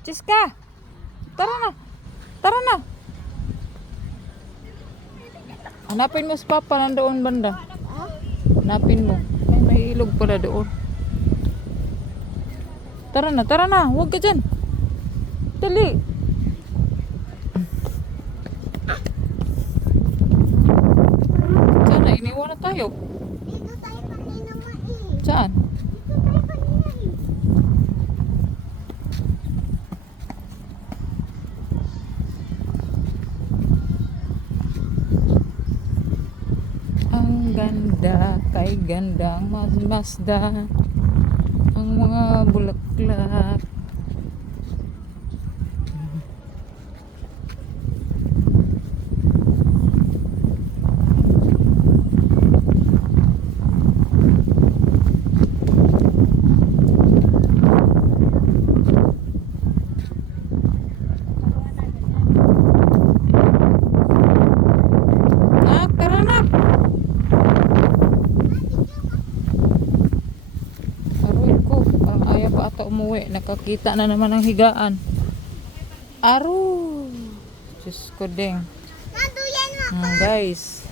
Chiska! Tara na! Tara na! Hanapin mo si Papa nandoon banda. Hanapin mo. May ilog pala doon. Tara na. Huwag ka dyan. Dali. Sana, iniwan na tayo. Dito tayo kanina nga eh. Saan? Dito tayo kanina eh. Ang ganda, kay gandang masda. Ang mga bulaklak. Nak, tara nak. Aroy ko, parang ayaw pa ata umuwi. Nakakita na naman ng higaan. Aro. Diyos ko ding. Naduyan mo. Guys.